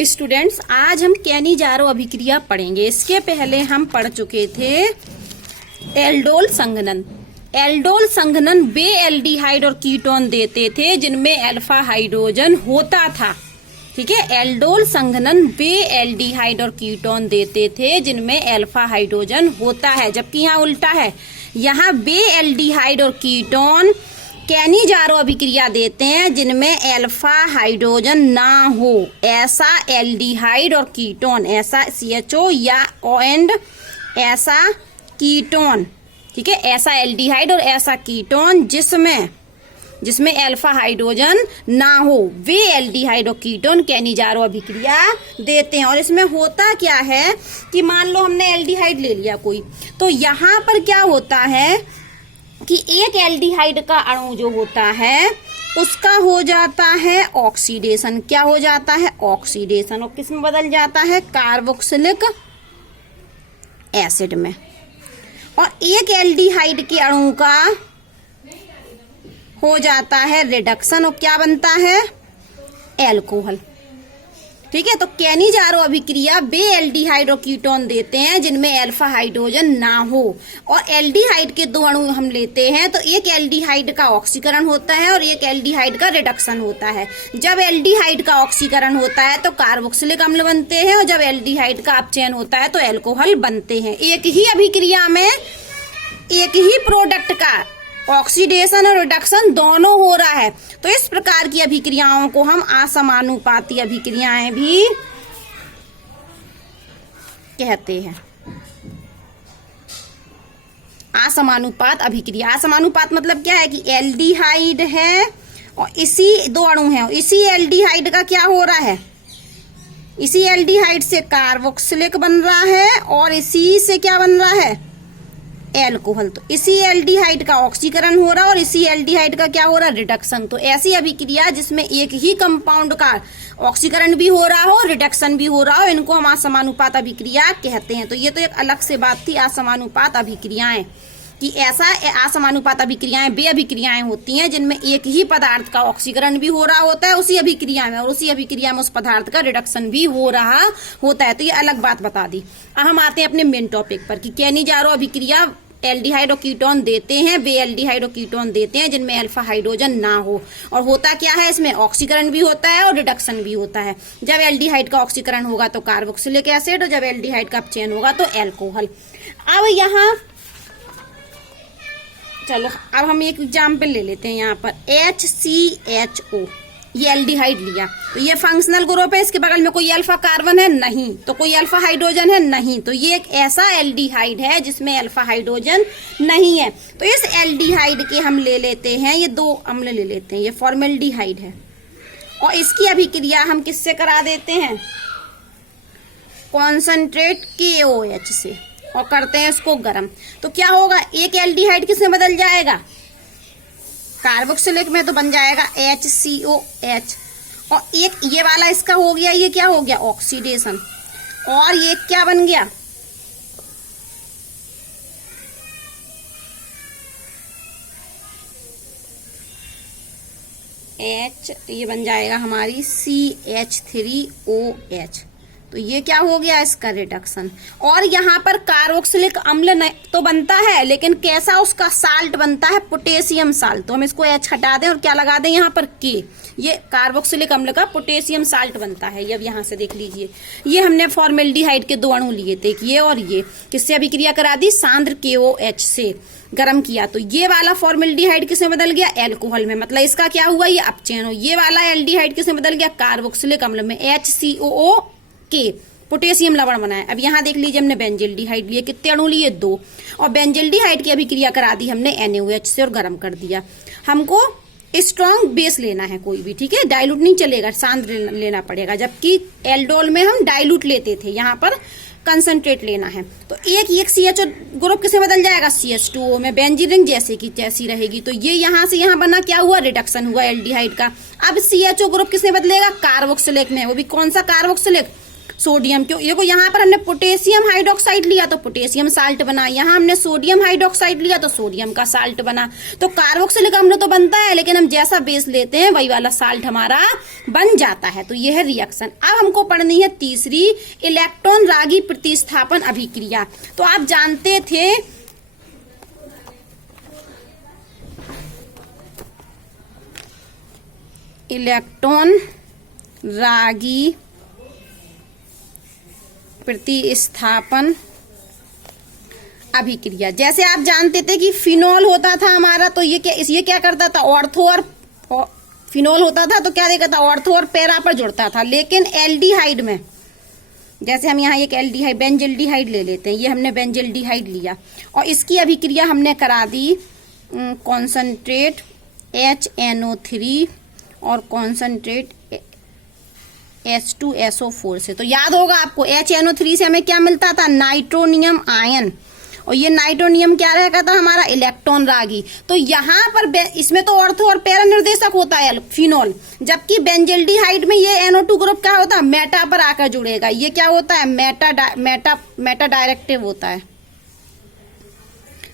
Students, आज हम Cannizzaro अभिक्रिया पढ़ेंगे। इसके पहले हम पढ़ चुके थे एल्डोल संघनन। एल्डोल संघनन वे एल्डिहाइड और कीटोन देते थे जिनमें अल्फा हाइड्रोजन होता था। ठीक है, एल्डोल संघनन वे एल्डिहाइड और कीटोन देते थे जिनमें अल्फा हाइड्रोजन होता है, जबकि यहाँ उल्टा है। यहाँ वे एल्डिहाइड और कीटोन कैनिजारो अभिक्रिया देते हैं जिनमें अल्फा हाइड्रोजन ना हो। ऐसा एल्डिहाइड और कीटोन, ऐसा CHO या एंड ऐसा कीटोन, ठीक है, ऐसा एल्डिहाइड और ऐसा कीटोन जिसमें अल्फा हाइड्रोजन ना हो, वे एल्डिहाइड और कीटोन कैनिजारो अभिक्रिया देते हैं। और इसमें होता क्या है कि मान लो हमने एल्डिहाइड ले लिया कोई, तो यहाँ पर क्या होता है कि एक एल्डिहाइड का अणु जो होता है उसका हो जाता है ऑक्सीडेशन। क्या हो जाता है? ऑक्सीडेशन। और किस में बदल जाता है? कार्बोक्सिलिक एसिड में। और एक एल्डिहाइड के अणु का हो जाता है रिडक्शन, और क्या बनता है? एल्कोहल। ठीक है, तो कैनिजारो अभिक्रिया वे एल्डिहाइड और कीटोन देते हैं जिनमें अल्फा हाइड्रोजन ना हो। और एल्डिहाइड के दो अणु हम लेते हैं, तो एक एल्डिहाइड का ऑक्सीकरण होता है और एक एल्डिहाइड का रिडक्शन होता है। जब एल्डिहाइड का ऑक्सीकरण होता है तो कार्बोक्सिलिक अम्ल बनते हैं, और जब एल्डिहाइड का अपचयन होता है तो एल्कोहल बनते हैं। एक ही अभिक्रिया में एक ही प्रोडक्ट का ऑक्सीडेशन और रिडक्शन दोनों हो रहा है। तो इस प्रकार की अभिक्रियाओं को हम असमानुपाती अभिक्रियाएं भी कहते हैं। असमानुपात अभिक्रिया। असमानुपात मतलब क्या है कि एल्डिहाइड है और इसी दो अणु हैं, इसी एल्डिहाइड का क्या हो रहा है? इसी एल्डिहाइड से कार्बोक्सिलिक बन रहा है और इसी से क्या बन रहा है? एल्कोहल। तो इसी एल्डिहाइड का ऑक्सीकरण हो रहा है और इसी एल्डिहाइड का क्या हो रहा है? रिडक्शन। तो ऐसी अभिक्रिया जिसमें एक ही कंपाउंड का ऑक्सीकरण भी हो रहा हो, रिडक्शन भी हो रहा हो, इनको हम असमानुपात अभिक्रिया कहते हैं। तो ये तो एक अलग से बात थी, असमानुपात अभिक्रियाएं, कि ऐसा असमानुपात अभिक्रियाएं वे अभिक्रियाएं होती हैं जिनमें एक ही पदार्थ का ऑक्सीकरण भी हो रहा होता है उसी अभिक्रिया में, और उसी अभिक्रिया में उस पदार्थ का रिडक्शन भी हो रहा होता है। तो ये अलग बात बता दी। अब हम आते हैं अपने मेन टॉपिक पर कि कैनिजारो अभिक्रिया एल्डिहाइड और कीटोन देते हैं, वे एल्डिहाइड और कीटोन देते हैं जिनमें अल्फा हाइड्रोजन ना हो। और होता क्या है? इसमें ऑक्सीकरण भी होता है और रिडक्शन भी होता है। जब एल्डिहाइड का ऑक्सीकरण होगा तो कार्बोक्सिलिक एसिड, और जब एल्डिहाइड का अपचयन होगा तो एल्कोहल। अब यहाँ चलो, अब हम एक एग्जाम्पल ले लेते हैं। यहाँ पर HCHO, ये एल्डिहाइड लिया, तो ये फंक्शनल ग्रुप है। इसके बगल में कोई अल्फा कार्बन है? नहीं। तो कोई अल्फा हाइड्रोजन है? नहीं। तो ये एक ऐसा एल्डिहाइड है जिसमें अल्फा हाइड्रोजन नहीं है। तो इस एल्डिहाइड के हम ले लेते हैं, ये दो अम्ल ले लेते हैं, ये फॉर्मेल्डिहाइड है, और इसकी अभिक्रिया हम किससे करा देते हैं? कॉन्सेंट्रेट KOH से, और करते हैं इसको गर्म। तो क्या होगा? एक एल्डिहाइड किसमें बदल जाएगा? कार्बोक्सिलिक में, तो बन जाएगा HCOH। और एक ये वाला इसका हो गया, ये क्या हो गया? ऑक्सीडेशन। और ये क्या बन गया? H, तो ये बन जाएगा हमारी CH3OH। तो ये क्या हो गया? इसका रिडक्शन। और यहाँ पर कार्बोक्सिलिक अम्ल तो बनता है, लेकिन कैसा उसका साल्ट बनता है? Potassium salt. तो हम इसको H हटा दें और क्या लगा दें यहाँ पर? K। ये कार्बोक्सिलिक अम्ल का पोटेशियम साल्ट बनता है। ये अब यहाँ से देख लीजिए, ये हमने फॉर्मेल्डिहाइड के दो अणु लिए थे, ये और ये, किससे अभिक्रिया करा दी? सांद्र KOH से गर्म किया। तो ये वाला फॉर्मेल्डिहाइड किसमें बदल गया? एल्कोहल में। मतलब इसका क्या हुआ? ये अपचयन हो। ये वाला एल्डिहाइड किसमें बदल गया? कार्बोक्सिलिक अम्ल में, HCOO के पोटेशियम लवण बनाया। अब यहाँ देख लीजिए, हमने बेंजिल्डिहाइड लिए, कितने अणु लिए? 2। और बेंजिल्डिहाइड की अभिक्रिया करा दी हमने NaOH से और गर्म कर दिया। हमको स्ट्रॉन्ग बेस लेना है कोई भी, ठीक है, डाइल्यूट नहीं चलेगा, सांद्र लेना पड़ेगा। जबकि एल्डोल में हम डाइल्यूट लेते थे, यहाँ पर कंसंट्रेट लेना है। तो एक CHO ग्रुप किसे बदल जाएगा? CH2O में। बेंजीन रिंग जैसे की जैसी रहेगी। तो ये यहाँ से यहाँ बना, क्या हुआ? रिडक्शन हुआ एल्डिहाइड का। अब CHO ग्रुप किसमें बदलेगा? कार्बोक्सिलिक में। वो भी कौन सा कार्बोक्सिलिक? सोडियम क्यों, देखो यहाँ पर हमने पोटेशियम हाइड्रोक्साइड लिया तो पोटेशियम साल्ट बना, यहाँ हमने सोडियम हाइड्रोक्साइड लिया तो सोडियम का साल्ट बना। तो कार्बोक्सिलिक अम्ल तो बनता है, लेकिन हम जैसा बेस लेते हैं वही वाला साल्ट हमारा बन जाता है। तो यह है रिएक्शन। अब हमको पढ़नी है तीसरी, इलेक्ट्रॉन रागी प्रतिस्थापन अभिक्रिया। तो आप जानते थे इलेक्ट्रॉन रागी प्रतिस्थापन अभिक्रिया, जैसे आप जानते थे कि फिनॉल होता था हमारा, तो ये क्या करता था, ऑर्थो और फिनॉल होता था तो क्या देखा था, ऑर्थो और पैरा पर जुड़ता था। लेकिन एल्डिहाइड में, जैसे हम यहाँ एक एल्डिहाइड बेंजल्डिहाइड ले लेते हैं, ये हमने बेंजल्डिहाइड लिया और इसकी अभिक्रिया हमने करा दी कॉन्सनट्रेट HNO3 और कॉन्सनट्रेट H2SO4 से। तो याद होगा आपको HNO3 से हमें क्या मिलता था, नाइट्रोनियम आयन, और ये नाइट्रोनियम क्या रहेगा था हमारा, इलेक्ट्रॉन रागी। तो यहाँ पर इसमें तो ऑर्थो और पैरा निर्देशक होता है फिनॉल, जबकि बेंजल्डिहाइड में ये NO2 ग्रुप क्या होता है, मेटा पर आकर जुड़ेगा। ये क्या होता है, मेटा डायरेक्टिव होता है,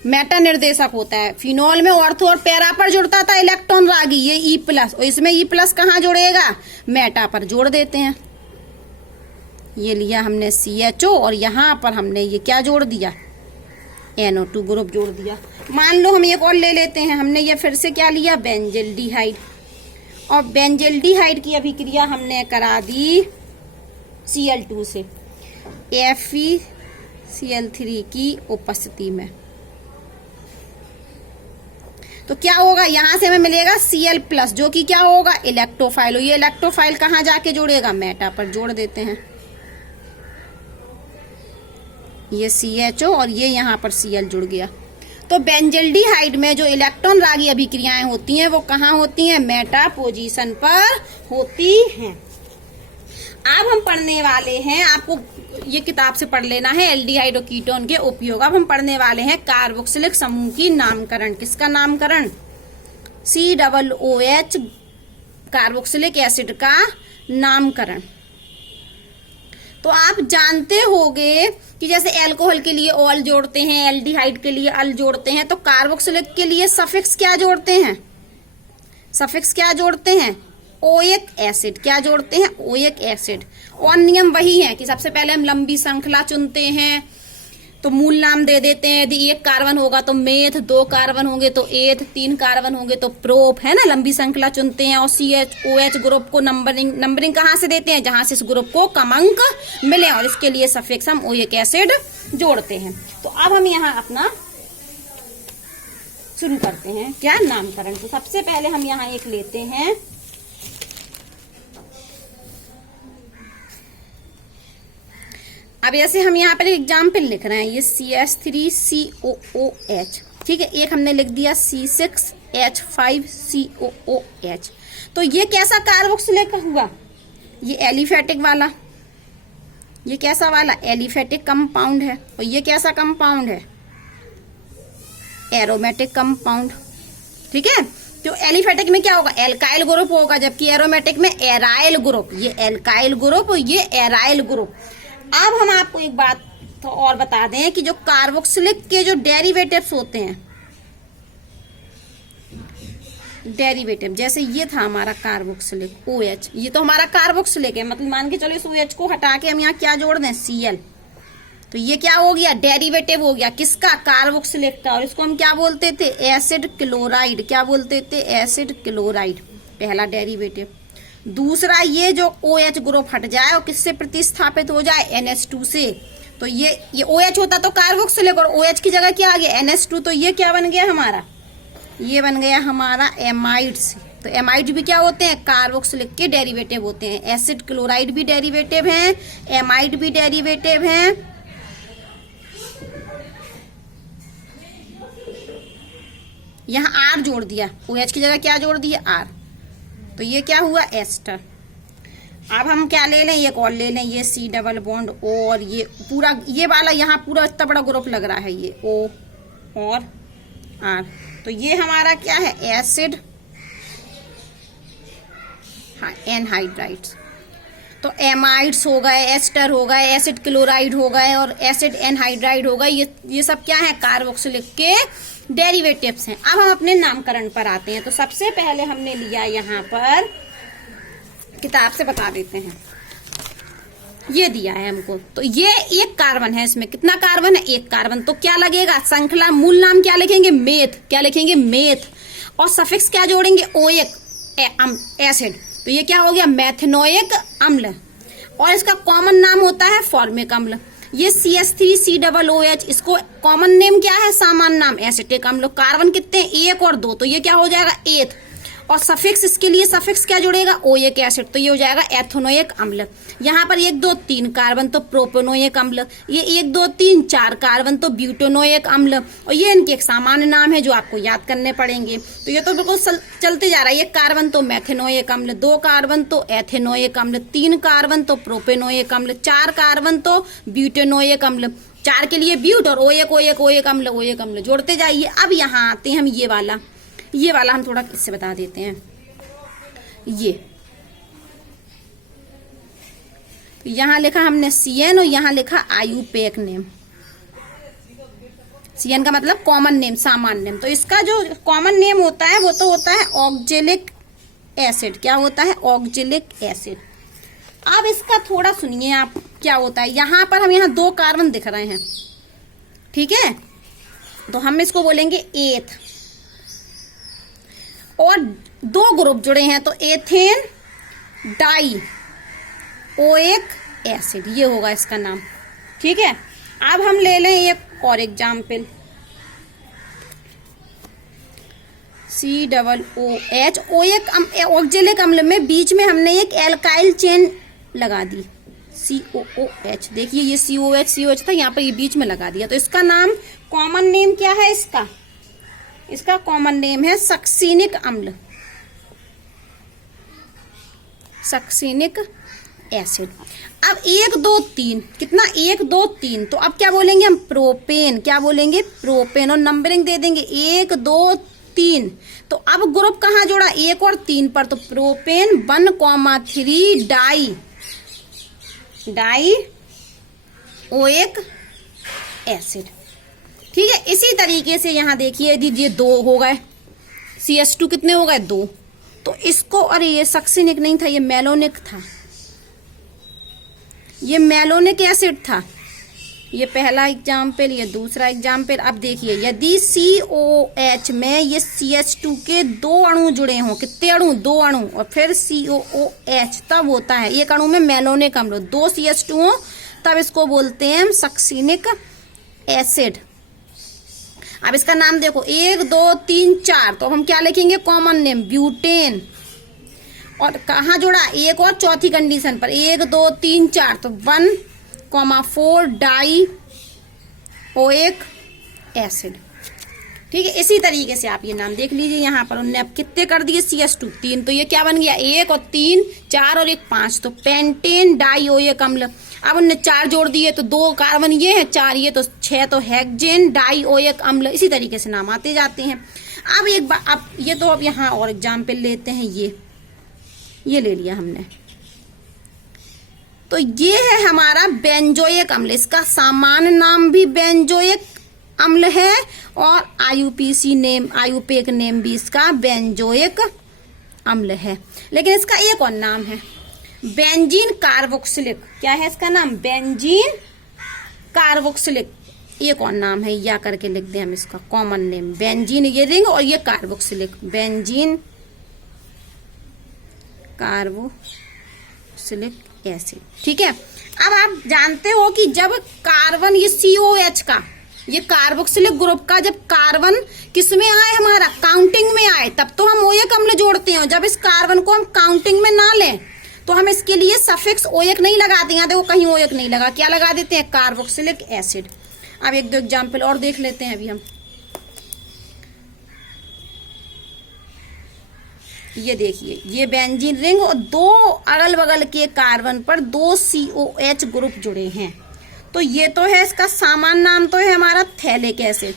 मेटा निर्देशक होता है। फिनॉल में ऑर्थो और पैरा पर जुड़ता था इलेक्ट्रॉन रागी, ये E+, और इसमें E+ कहाँ जुड़ेगा, मेटा पर जोड़ देते हैं। ये लिया हमने CHO और यहाँ पर हमने ये क्या जोड़ दिया, NO2 ग्रुप जोड़ दिया। मान लो हम एक और ले लेते हैं, हमने ये फिर से क्या लिया, बेंजल्डिहाइड, और बेंजल्डिहाइड की अभिक्रिया हमने करा दी Cl2 से FeCl3 की उपस्थिति में। तो क्या होगा, यहां से हमें मिलेगा Cl+, जो कि क्या होगा, इलेक्ट्रोफाइल। ये इलेक्ट्रोफाइल कहां जाके जुड़ेगा, मेटा पर जोड़ देते हैं। ये CHO और ये यहाँ पर Cl जुड़ गया। तो बेंजल्डिहाइड में जो इलेक्ट्रॉन रागी अभिक्रियाएं होती हैं वो कहाँ होती हैं, मेटा पोजीशन पर होती हैं। अब हम पढ़ने वाले हैं, आपको ये किताब से पढ़ लेना है, एल्डिहाइड और कीटोन के उपयोग। अब हम पढ़ने वाले हैं कार्बोक्सिलिक समूह की नामकरण। किसका नामकरण, COOH कार्बोक्सिलिक एसिड का नामकरण। तो आप जानते होंगे कि जैसे अल्कोहल के लिए ऑल जोड़ते हैं, एल्डिहाइड के लिए अल जोड़ते हैं, तो कार्बोक्सिलिक के लिए सफिक्स क्या जोड़ते हैं, सफिक्स क्या जोड़ते हैं, ओइक एसिड। क्या जोड़ते हैं, ओइक एसिड। और नियम वही है कि सबसे पहले हम लंबी श्रृंखला चुनते हैं तो मूल नाम दे देते हैं। यदि 1 कार्बन होगा तो मेथ, 2 कार्बन होंगे तो एथ, 3 कार्बन होंगे तो प्रोप, है ना, लंबी श्रृंखला चुनते हैं। और CHOH ग्रुप को नंबरिंग कहाँ से देते हैं, जहां से इस ग्रुप को कम अंक मिले, और इसके लिए सफिक्स हम ओइक एसिड जोड़ते हैं। तो अब हम यहाँ अपना शुरू करते हैं, क्या, नामकरण। तो सबसे पहले हम यहाँ एक लेते हैं अब ऐसे हम यहाँ पर एग्जाम्पल लिख रहे हैं, ये CH3COOH, ठीक है। एक हमने लिख दिया C6H5COOH। तो ये कैसा कार्बोक्सिलिक हुआ, ये एलिफेटिक वाला, ये कैसा वाला, एलिफेटिक कंपाउंड है। और ये कैसा कंपाउंड है, एरोमेटिक कंपाउंड, ठीक है। तो एलिफेटिक में क्या होगा, एल्काइल ग्रुप होगा, जबकि एरोमेटिक में एराइल ग्रुप। ये एल्काइल ग्रुप और ये एराइल ग्रुप। अब हम आपको एक बात तो और बता दें कि जो कार्बोक्सिलिक के जो डेरिवेटिव्स होते हैं, डेरिवेटिव, जैसे ये था हमारा कार्बोक्सिलिक OH, ये तो हमारा कार्बोक्सिलिक है, मतलब मान के चलो इस OH को हटा के हम यहाँ क्या जोड़ दें, Cl। तो ये क्या हो गया, डेरिवेटिव हो गया किसका, कार्बोक्सिलिक का। और इसको हम क्या बोलते थे, एसिड क्लोराइड। क्या बोलते थे, एसिड क्लोराइड, पहला डेरिवेटिव। दूसरा, ये जो OH ग्रुप हट जाए और किससे प्रतिस्थापित हो जाए, NH2 से। तो ये OH होता तो कार्बोक्सिलिक, और OH की जगह क्या आ गया, NH2। तो ये क्या बन गया हमारा, ये बन गया हमारा एमाइड्स। तो एमाइड भी क्या होते हैं, कार्बोक्सिलिक के डेरिवेटिव होते हैं। एसिड क्लोराइड भी डेरिवेटिव हैं, एमाइड भी डेरिवेटिव हैं। यहाँ R जोड़ दिया, OH की जगह क्या जोड़ दिया, R। तो ये क्या हुआ, एस्टर। अब हम क्या ले लें, एक और ले लें, ये C डबल बॉन्ड O, और ये पूरा ये वाला यहाँ पूरा इतना बड़ा ग्रुप लग रहा है, ये O और R। तो ये हमारा क्या है, एसिड, हाँ, एनहाइड्राइड्स। तो एमाइड्स हो गए, एस्टर हो गए, एसिड क्लोराइड हो गए और एसिड एनहाइड्राइड हो गए, ये सब क्या है, कार्बोक्सिलिक के डेरिवेटिव्स हैं। अब हम अपने नामकरण पर आते हैं। तो सबसे पहले हमने लिया यहाँ पर, किताब से बता देते हैं, ये दिया है हमको, तो ये एक कार्बन है, इसमें कितना कार्बन है, एक कार्बन। तो क्या लगेगा, श्रृंखला मूल नाम क्या लिखेंगे, मेथ, क्या लिखेंगे, मेथ, और सफिक्स क्या जोड़ेंगे, ओएक एसिड, तो ये क्या हो गया, मैथेनोइक अम्ल। और इसका कॉमन नाम होता है फॉर्मिक अम्ल। ये CH3COOH, इसको कॉमन नेम क्या है, सामान्य नाम एसिटिक अम्ल। कार्बन कितने, एक और दो, तो ये क्या हो जाएगा, एथ। और सफिक्स, इसके लिए सफिक्स क्या जुड़ेगा, ओएक एसिड, तो ये हो जाएगा एथेनोइक अम्ल। यहाँ पर 1 2 3 कार्बन तो प्रोपेनोइक अम्ल, ये 1 2 3 4 कार्बन तो ब्यूटेनोइक अम्ल, और ये इनके एक सामान्य नाम है जो आपको याद करने पड़ेंगे। तो ये तो बिल्कुल चलते जा रहा है। 1 कार्बन तो मैथेनोइक अम्ल, 2 कार्बन तो एथेनोइक अम्ल, 3 कार्बन तो प्रोपेनोइक अम्ल, 4 कार्बन तो ब्यूटेनोइक अम्ल, 4 के लिए ब्यूट और ओएक अम्ल जोड़ते जाइए। अब यहाँ आते हैं हम, ये वाला हम थोड़ा इससे बता देते हैं। ये यहां लिखा हमने CN और यहां लिखा IUPAC नेम। CN का मतलब कॉमन नेम, सामान्य नेम। तो इसका जो कॉमन नेम होता है वो तो होता है ऑक्जेलिक एसिड। क्या होता है, ऑक्जेलिक एसिड। अब इसका थोड़ा सुनिए आप, क्या होता है, यहां पर हम 2 कार्बन दिख रहे हैं, ठीक है, तो हम इसको बोलेंगे एथ, और 2 ग्रुप जुड़े हैं तो एथेन डाई ओएक एसिड, ये होगा इसका नाम, ठीक है। अब हम ले लें एक और एग्जाम्पल, COOH, ओएक ऑक्जेलिक अम्ल में बीच में हमने एक एल्काइल चेन लगा दी, COOH। देखिए ये COH था, यहाँ पर ये बीच में लगा दिया, तो इसका नाम, कॉमन नेम क्या है इसका कॉमन नेम है सक्सिनिक अम्ल, सक्सिनिक एसिड। अब 1 2 3 कितना, 1 2 3, तो अब क्या बोलेंगे हम, प्रोपेन, क्या बोलेंगे, प्रोपेन, और नंबरिंग दे देंगे 1 2 3। तो अब ग्रुप कहाँ जोड़ा, 1 और 3 पर, तो प्रोपेन 1,3 डाई ओएक एसिड, ठीक है। इसी तरीके से यहां देखिए, यदि ये 2 हो गए, CH2 कितने हो गए, 2, तो इसको, अरे ये सक्सिनिक नहीं था, ये मेलोनिक था, ये मेलोनिक एसिड था। ये पहला एग्जाम्पल, ये दूसरा एग्जाम्पल। अब देखिए, यदि COH में ये CH2 के 2 अणु जुड़े हों, कितने अणु, 2 अणु, और फिर COOH, तब होता है एक अणु में मेलोनिक अम्ल, 2 CH2 हो, तब इसको बोलते हैं हम सक्सिनिक एसिड। अब इसका नाम देखो, 1 2 3 4, तो हम क्या लिखेंगे, कॉमन नेम ब्यूटेन, और कहाँ जुड़ा, 1 और चौथी कंडीशन पर, 1 2 3 4, तो 1,4 डाई ओएक एसिड, ठीक है। इसी तरीके से आप ये नाम देख लीजिए, यहाँ पर उन्होंने अब कितने कर दिए, CH2 3, तो ये क्या बन गया, 1 और 3 4 और 1 5, तो पेंटेन डाई ओएक अम्ल। अब उन्होंने 4 जोड़ दिए, तो 2 कार्बन ये है, 4 ये, तो 6, तो हेक्सेन डाई ओएक अम्ल। इसी तरीके से नाम आते जाते हैं। अब एक बार, अब ये तो, अब यहाँ और एग्जाम्पल लेते हैं, ये ले लिया हमने, तो ये है हमारा बेंजोइक अम्ल। इसका सामान्य नाम भी बेंजोइक अम्ल है, और IUPAC नेम भी इसका बेंजोइक अम्ल है। लेकिन इसका एक और नाम है, बेंजीन कार्बोक्सिलिक। क्या है इसका नाम, बेंजीन कार्बोक्सिलिक, एक और नाम है, या करके लिख दें हम इसका कॉमन नेम, बेंजीन ये रिंग, और ये कार्बोक्सिलिक, बेंजीन कार्बोक्सिलिक एसिड, ठीक है। अब आप जानते हो कि जब कार्बन, ये COH का, ये कार्बोक्सिलिक ग्रुप का, जब कार्बन किस में आए, हमारा काउंटिंग में आए, तब तो हम ओएक अम्ल जोड़ते हैं। जब इस कार्बन को हम काउंटिंग में ना लें, तो हम इसके लिए सफिक्स ओएक नहीं लगाते हैं। देखो कहीं ओएक नहीं लगा, क्या लगा देते हैं, कार्बोक्सिलिक एसिड। अब 1 2 एग्जाम्पल और देख लेते हैं अभी हम। ये देखिए, ये बेंजीन रिंग और 2 अगल बगल के कार्बन पर 2 COH ग्रुप जुड़े हैं, तो ये तो है, इसका सामान्य नाम तो है हमारा थैलिक एसिड,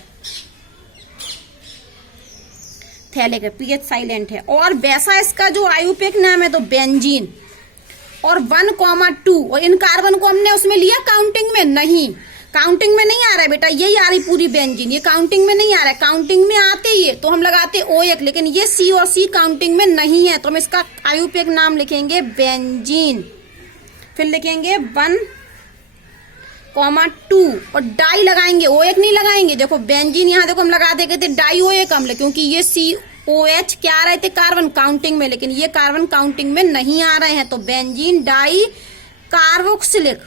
थैलिक है, पीएच साइलेंट है। और वैसा इसका जो IUPAC नाम है तो बेंजीन, और 1,2 और इन कार्बन को हमने उसमें लिया काउंटिंग में नहीं, काउंटिंग में नहीं आ रहा है बेटा, यही आ रही पूरी बेंजीन, ये काउंटिंग में नहीं आ रहा है। काउंटिंग में आते ही तो हम लगाते OH, लेकिन ये C और C काउंटिंग में नहीं है, तो हम इसका IUPAC नाम लिखेंगे बेंजीन। फिर लिखेंगे 1,2 और डाई लगाएंगे, OH नहीं लगाएंगे। देखो बेंजीन यहाँ देखो हम लगा देते थे डाई OH अम्ल, क्योंकि ये COH क्या आ रहे थे कार्बन काउंटिंग में, लेकिन ये कार्बन काउंटिंग में नहीं आ रहे हैं, तो बेंजीन डाई कार्बोक्सिलिक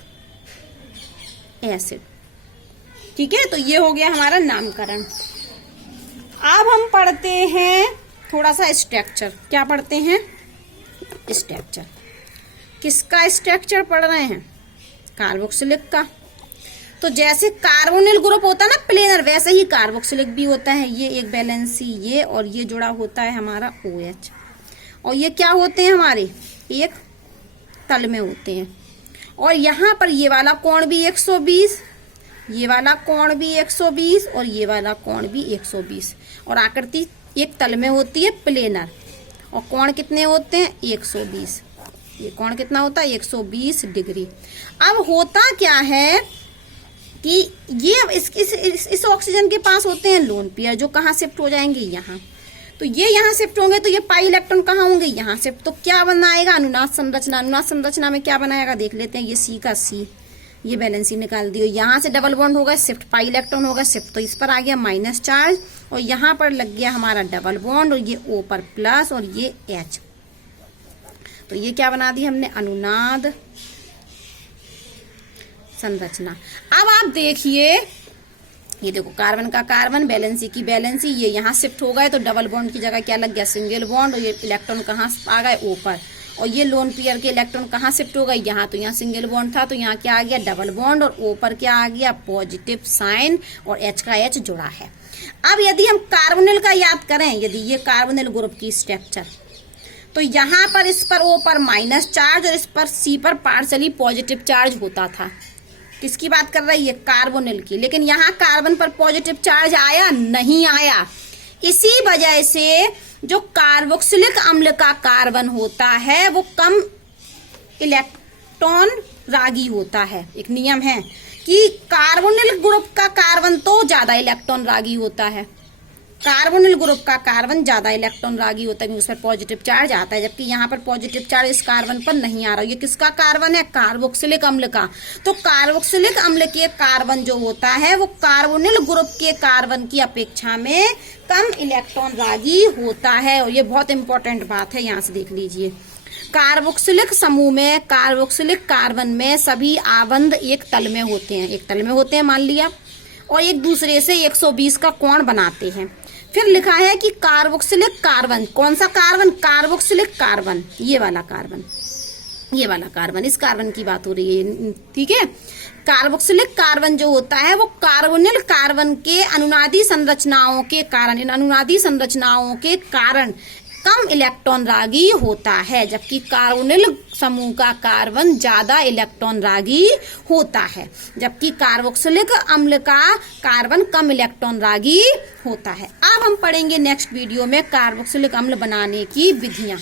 एसिड। ठीक है, तो ये हो गया हमारा नामकरण। अब हम पढ़ते हैं थोड़ा सा स्ट्रक्चर। क्या पढ़ते हैं? स्ट्रक्चर। किसका स्ट्रक्चर पढ़ रहे हैं? कार्बोक्सिलिक का। तो जैसे कार्बोनिल ग्रुप होता है ना प्लेनर, वैसे ही कार्बोक्सिलिक भी होता है। ये एक वैलेंसी ये, और ये जुड़ा होता है हमारा OH, और ये क्या होते हैं हमारे एक तल में होते हैं। और यहाँ पर ये वाला कोण भी 120, ये वाला कोण भी 120 और ये वाला कोण भी 120, और आकृति एक तल में होती है प्लेनर, और कोण कितने होते हैं? 120। ये कोण कितना होता है? 120 डिग्री। अब होता क्या है कि ये इस ऑक्सीजन के पास होते हैं लोन पेयर, जो कहाँ शिफ्ट हो जाएंगे? यहाँ। तो ये यहाँ शिफ्ट होंगे, तो ये पाई इलेक्ट्रॉन कहाँ होंगे? यहाँ शिफ्ट। तो क्या बनाएगा? अनुनाद संरचना। अनुनाद संरचना में क्या बनाएगा देख लेते हैं। ये C का C, ये वैलेंसी निकाल दियो, यहाँ से डबल बॉन्ड होगा, शिफ्ट पाई इलेक्ट्रॉन होगा, शिफ्ट, तो इस पर आ गया माइनस चार्ज, और यहाँ पर लग गया हमारा डबल बॉन्ड, और ये O पर प्लस, और ये H। तो ये क्या बना दी हमने? अनुनाद संरचना। अब आप देखिए, ये देखो कार्बन का कार्बन, वैलेंसी की वैलेंसी, ये यहाँ शिफ्ट हो गए, तो डबल बॉन्ड की जगह क्या लग गया? सिंगल बॉन्ड, और ये इलेक्ट्रॉन कहाँ आ गए? O पर, और ये लोन पेयर के इलेक्ट्रॉन कहाँ शिफ्ट हो गए? यहाँ। तो यहाँ सिंगल बॉन्ड था, तो यहाँ क्या आ गया? डबल बॉन्ड, और O पर क्या आ गया? पॉजिटिव साइन, और H का H जुड़ा है। अब यदि हम कार्बोनिल का याद करें, यदि ये कार्बोनिल ग्रुप की स्ट्रक्चर, तो यहाँ पर इस पर O पर माइनस चार्ज और इस पर C पर पार्शली पॉजिटिव चार्ज होता था। किसकी बात कर रही है? कार्बोनिल की। लेकिन यहाँ कार्बन पर पॉजिटिव चार्ज आया? नहीं आया। इसी वजह से जो कार्बोक्सिलिक अम्ल का कार्बन होता है वो कम इलेक्ट्रॉन रागी होता है। एक नियम है कि कार्बोनिल ग्रुप का कार्बन तो ज्यादा इलेक्ट्रॉन रागी होता है, कार्बोनिल ग्रुप का कार्बन ज्यादा इलेक्ट्रॉन रागी होता है, क्योंकि उस पर पॉजिटिव चार्ज आता है, जबकि यहाँ पर पॉजिटिव चार्ज इस कार्बन पर नहीं आ रहा। ये किसका कार्बन है? कार्बोक्सिलिक अम्ल का। तो कार्बोक्सिलिक अम्ल के कार्बन जो होता है वो कार्बोनिल ग्रुप के कार्बन की अपेक्षा में कम इलेक्ट्रॉन रागी होता है, और ये बहुत इंपॉर्टेंट बात है, यहाँ से देख लीजिए। कार्बोक्सिलिक समूह में, कार्बोक्सिलिक कार्बन में सभी आबंध एक तल में होते हैं, एक तल में होते हैं मान लिया, और एक दूसरे से 120 का कोण बनाते हैं। फिर लिखा है कि कार्बोक्सिलिक कार्बन, कौन सा कार्बन? कार्बोक्सिलिक कार्बन, ये वाला कार्बन, ये वाला कार्बन, इस कार्बन की बात हो रही है, ठीक है। कार्बोक्सिलिक कार्बन जो होता है वो कार्बोनिल कार्बन के अनुनादी संरचनाओं के कारण, इन अनुनादी संरचनाओं के कारण कम इलेक्ट्रॉन रागी होता है, जबकि कार्बोनिल समूह का कार्बन ज्यादा इलेक्ट्रॉन रागी होता है, जबकि कार्बोक्सिलिक अम्ल का कार्बन कम इलेक्ट्रॉन रागी होता है। अब हम पढ़ेंगे नेक्स्ट वीडियो में कार्बोक्सिलिक अम्ल बनाने की विधियां।